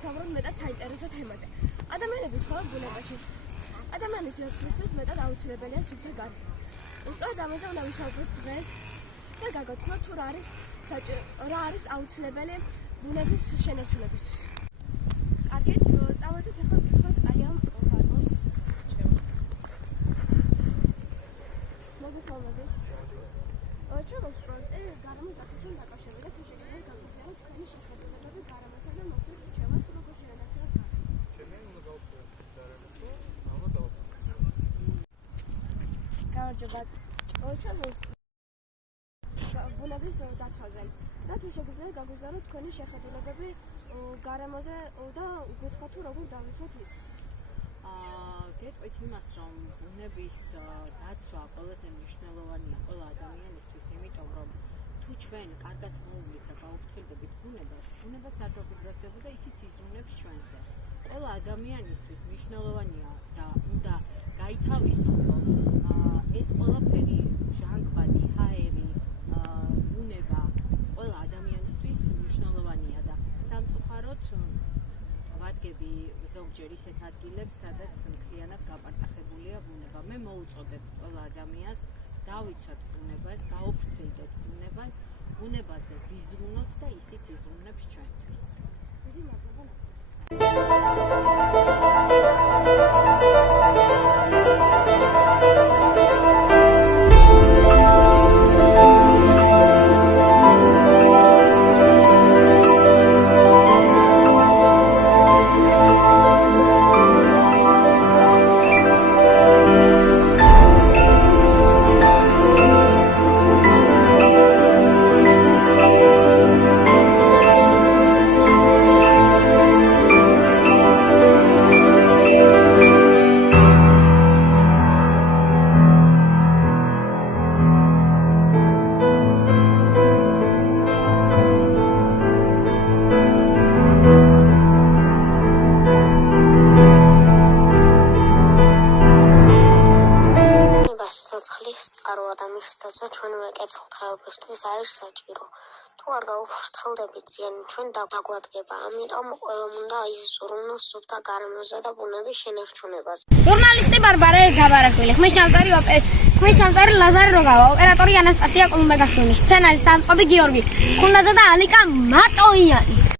დავსაუბროთ მეტად საინტერესო თემაზე. ადამიანები ცხოვრობენ ბუნებაში. ადამიანის სიცოცხლისთვის მეტად აუცილებელია სუფთა გარემო. სწორედ ამაზე უნდა ვისაუბროთ დღეს და გაგაცნოთ თუ რა არის აუცილებელი ბუნების შენარჩუნებისთვის. კარგით, წავედით ახლა ვკითხოთ აი ამ ბატონს. მოგესალმებით. ჩვენს პროექტი გარემოს დაცვასთან დაკავშირებით შეგვიძლია გავიხსენოთ თქვენი შეხედულებები გარემოსა და მათი რჩევას როგორ შეენარჩუნოთ გარემო. ჩემი უნდა გავხსენოთ გარემოს და ამა დავაფიქროთ. გამარჯობათ. ჩვენს ბუნების დაცვაზე და თუ შეგვიძლია გაგვიზარდოთ თქვენი შეხედულებები გარემოზე და გითხრათ თუ როგორ დავიცვათ ის. გეტყვით იმას, რომ ბუნების დაცვა ყველაზე მნიშვნელოვანია ყველა ადამიანისთვის, იმიტომ რომ თუ ჩვენ კარგად მოვვლით და გავუფრთხილდებით ბუნებას, ბუნებაც არ გაგვიბრაზდებოდა, ისიც იზრუნებს ჩვენზე. ყველა ადამიანისთვის მნიშვნელოვანია და უნდა გაითავისონ, რომ ეს ყველაფერი ჟანგბადი, ჰაერი, ბუნება ყველა ადამიანისთვის მნიშვნელოვანია და სამწუხაროდ ვადგები ზოგჯერ ისეთ ადგილებს, სადაც მთლიანად გაპარტახებულია ბუნება. მე მოუწოდებ ყველა ადამიანს დავიცვათ ბუნებას, გაუფრთხილდეთ ბუნებას, ბუნებაზე ვიზრუნოთ და ისიც იზრუნებს ჩვენთვის. დიდი მადლობა. სიცოცხლის წყარო და მის დაცვა ჩვენივე კეთილდღეობისთვის არის საჭირო. თუ არ გავუფრთხილდებით ზიანი, ჩვენ დაგვადგება. ამიტომ ყველამ უნდა იზრუნოს სუფთა გარემოზე და ბუნების შენარჩუნებაზე. ჟურნალისტი ბარბარე გაბარაშვილი, ხმის ჩამწერი ლაზარე როგავა, ოპერატორი ანასტასია კულუმეგაშვილი, სცენარი სამწყობი გიორგი ხუნდაძე და ალიკა მატოიანი.